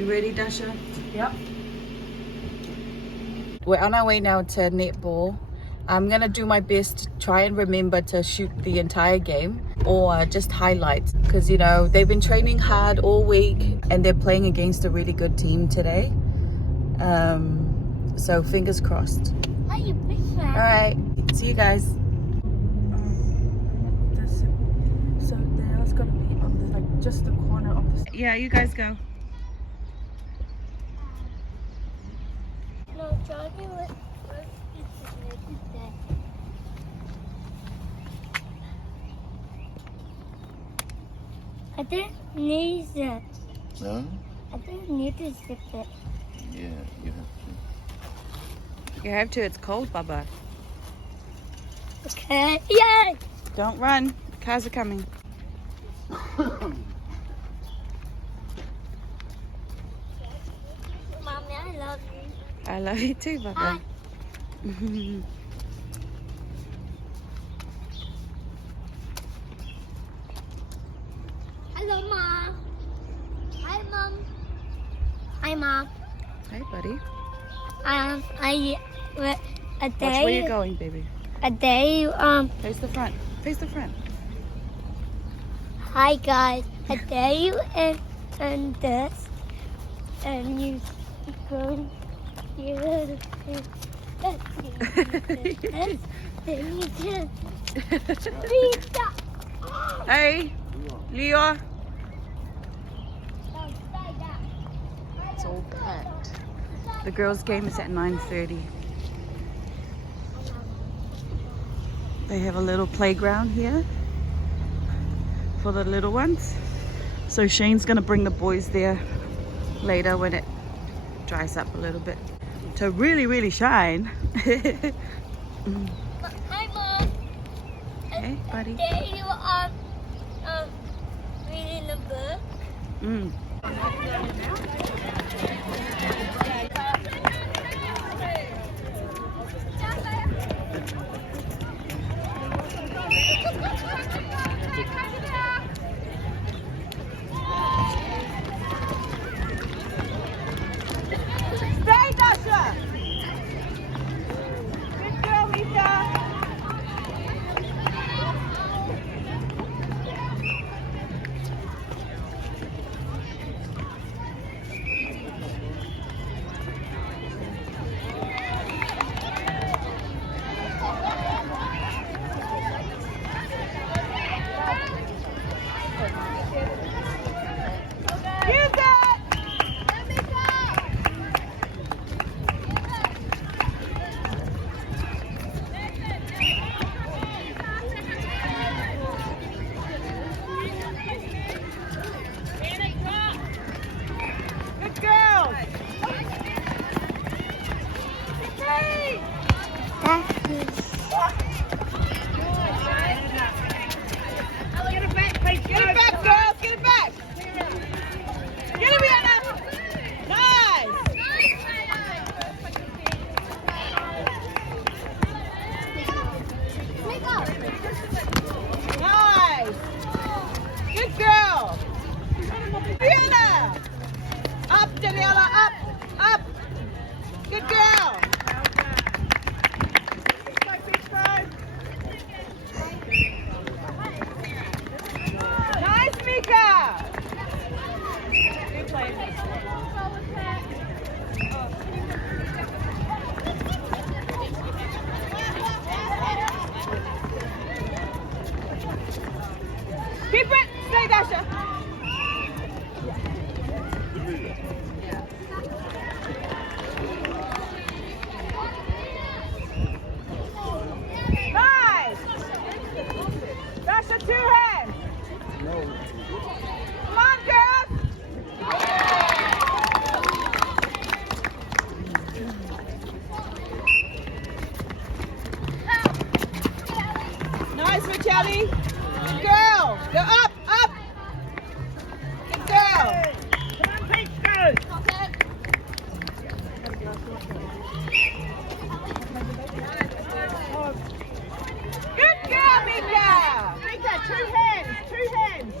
You ready, Dasha? Yep. We're on our way now to netball. I'm gonna do my best to try and remember to shoot the entire game or just highlights, because you know they've been training hard all week and they're playing against a really good team today. So fingers crossed. All right, see you guys. So there's gonna be like just the corner of the. Yeah, you guys go. No, Johnny, what I didn't need it. No? I didn't need to zip it. Yeah, you have to. You have to, it's cold, Baba. Okay. Yay! Don't run, cars are coming. Mommy, I love you. I love you too, Baba. Hello, Mom. Hi, Mom. Hi, Mom. Hey, buddy. A Watch where you're day, going, baby. a day, Face the front. Face the front. hi guys. A day you and this, and you go here, then you can pizza. Hey, Leo. It's all packed. The girls' game is at 9:30. They have a little playground here for the little ones. So Shane's gonna bring the boys there later when it dries up a little bit to really, really shine. Hi, Mom. Hey, buddy. Today you are reading a book. Mm. Stay, Dasha. Good girl, Lisa. Use it. Good girl. Hey. That's good. Get it back, please. Get it back, girls. Get it back. Get it, Rihanna. Nice. Nice. Good girl. Rihanna. Up, Daniela. Up. Up. Good girl. Nice, Mika. Good play. Keep it. Stay, Dasha. Nice. Dasha, 2 hands. Come on, girls. Nice, Michelle. Good girl. Go up, up. Good girl. Come on, Peach, go. Good girl, Mika. Mika, 2 hands, 2 hands.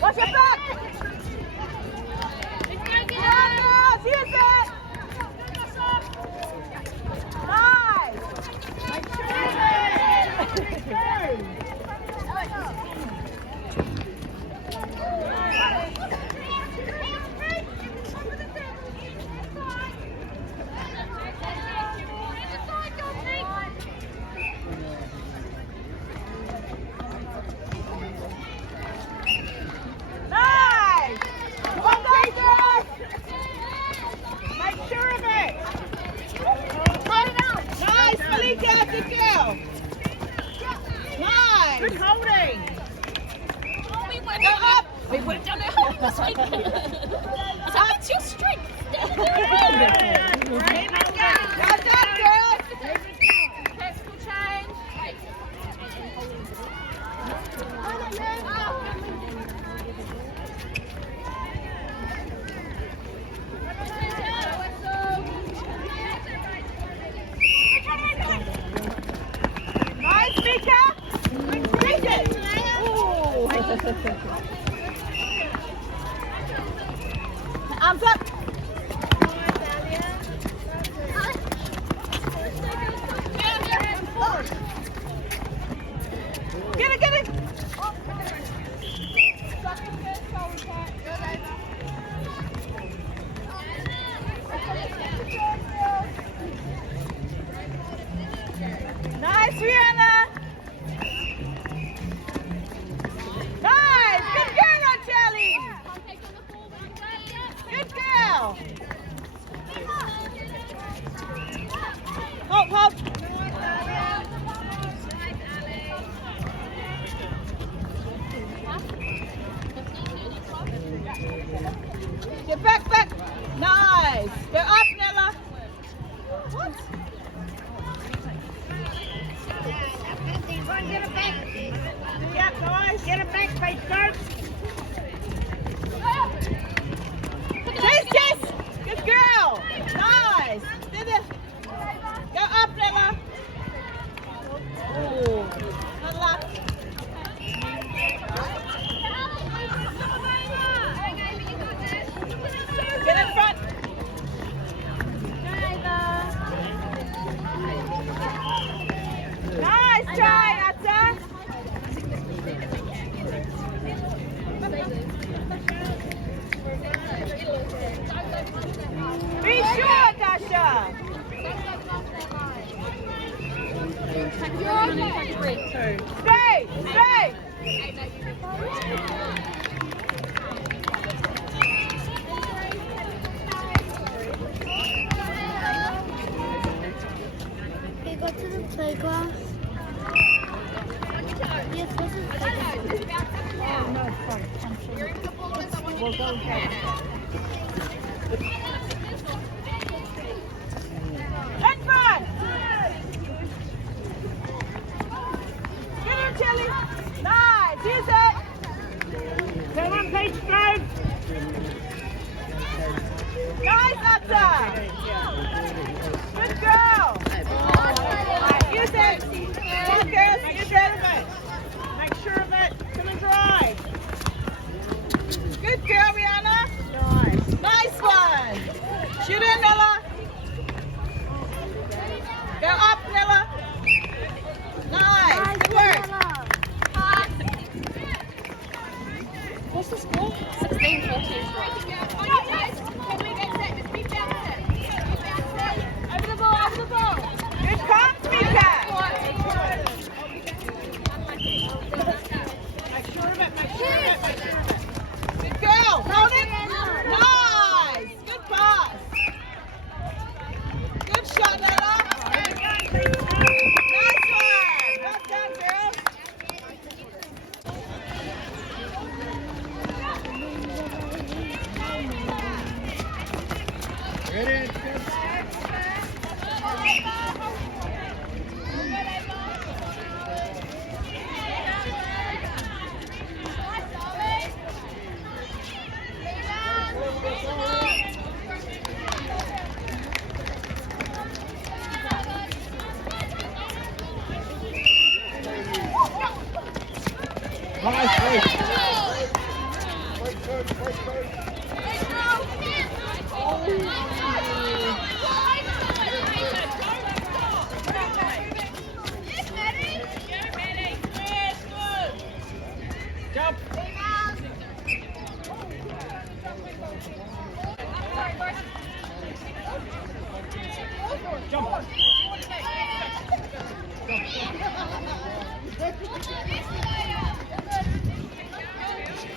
Watch your back! Come on, girls! Use it! Nice! Nice! Well done, girls! Make sure of it! Nice, Malika, good girl! Nice! Good holding! Go up! We would have done it home this week. That's your strength. Well done, girls! Tactical change. Nice, Mika! Reach it! Arms up! Get it, get it! Nice, Rihanna! Nice! Good girl, Charlie! Good girl! Hop, hop! Get back, back! Nice! Go up, Nella! What? Yeah, guys, get it back, face go! Chase, chase! Good girl! Nice! Go up, Nella! Oh, good luck! Get in front! Nice try, Atta! Be sure, Dasha! Stay! Stay! We go to the playground. Yes, this is In front! Get in, Chili! Nice! Use it! Come on, Paige, drive! Nice, Atta! Good girl! Use it! Come on, girls, use it! Make sure of it. Come and drive! Good girl, Rihanna! Nice one!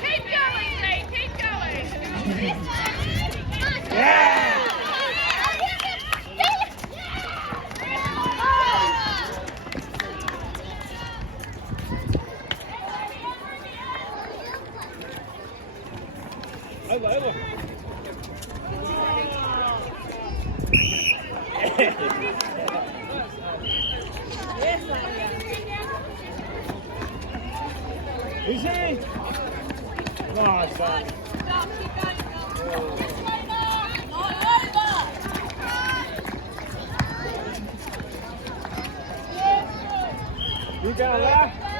Keep going, Zane. Keep going. You got a laugh?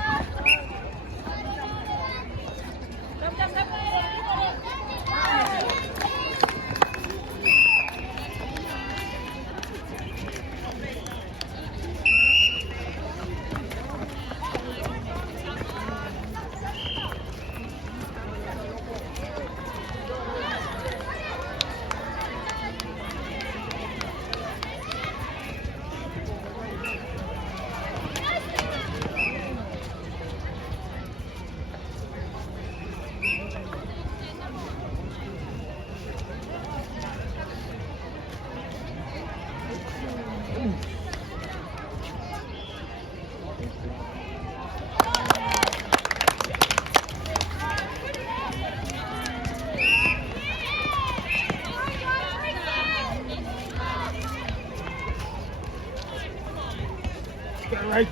Get right.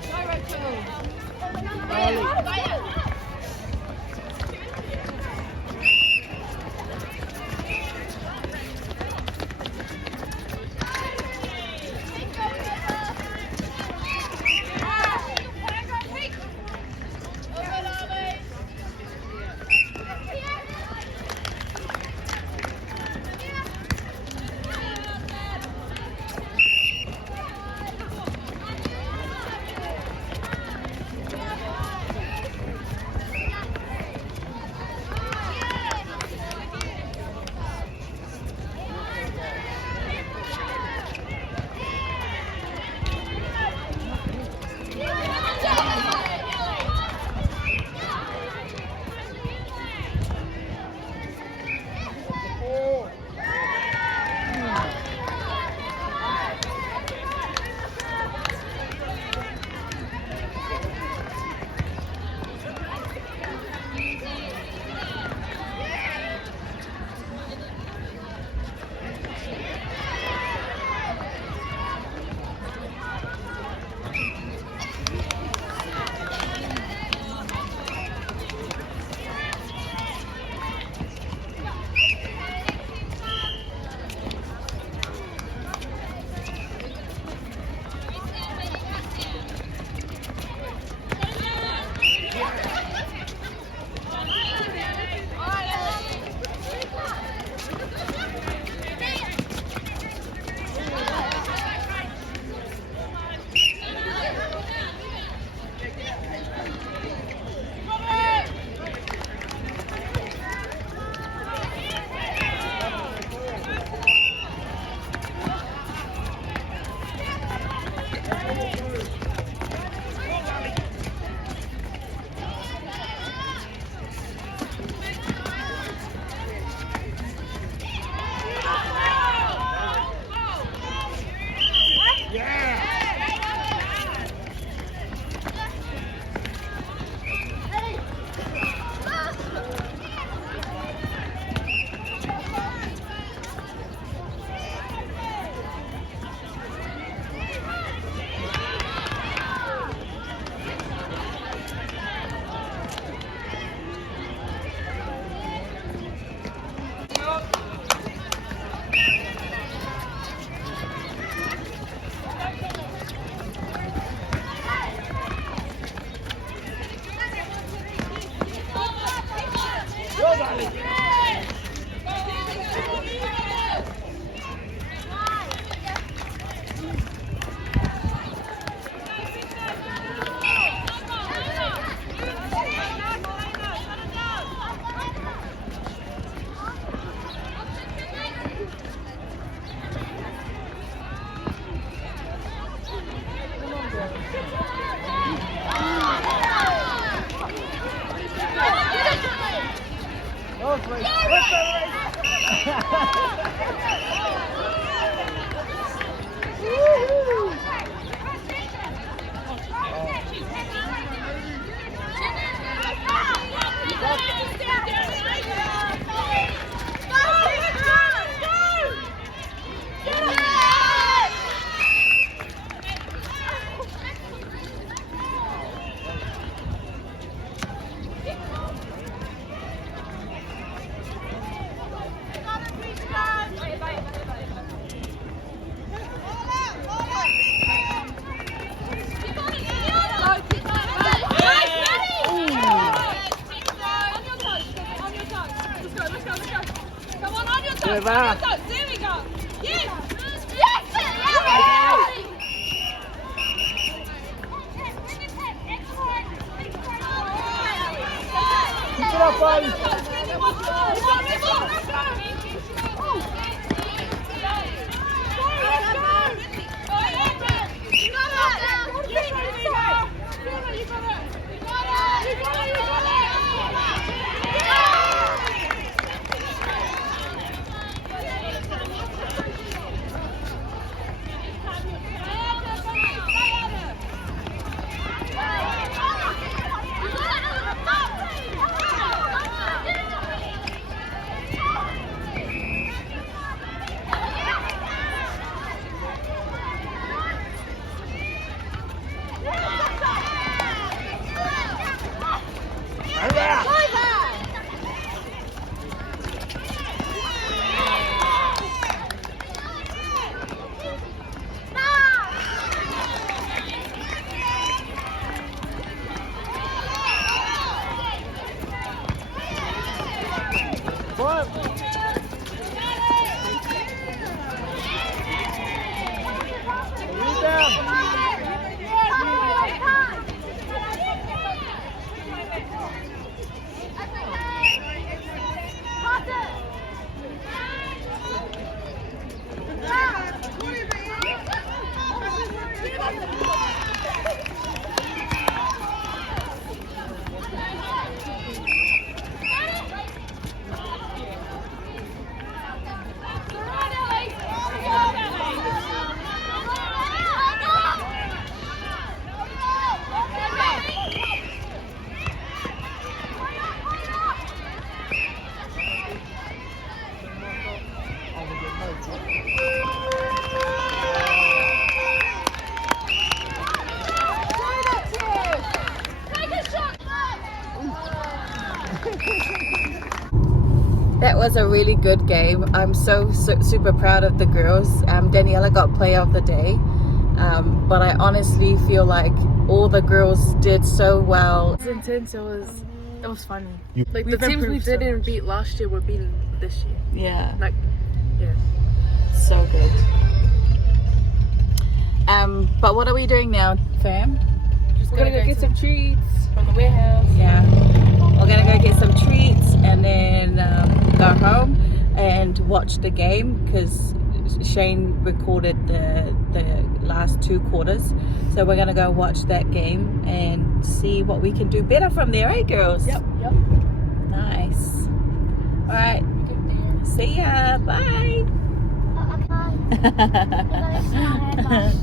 There we go. Yes. Keep it up, buddy. That was a really good game. I'm so super proud of the girls. Daniela got player of the day, but I honestly feel like all the girls did so well. It was intense. It was funny. Like the We've teams we improved so didn't much. beat last year were beaten this year. Yeah, Like, yeah. so good. But what are we doing now, fam? We're gonna go get some treats from the warehouse. Yeah, we're gonna go get some treats and then go home and watch the game because Shane recorded the last 2 quarters, so we're gonna go watch that game and see what we can do better from there, eh girls? Yep. Nice. All right, see ya, bye. Bye. Bye.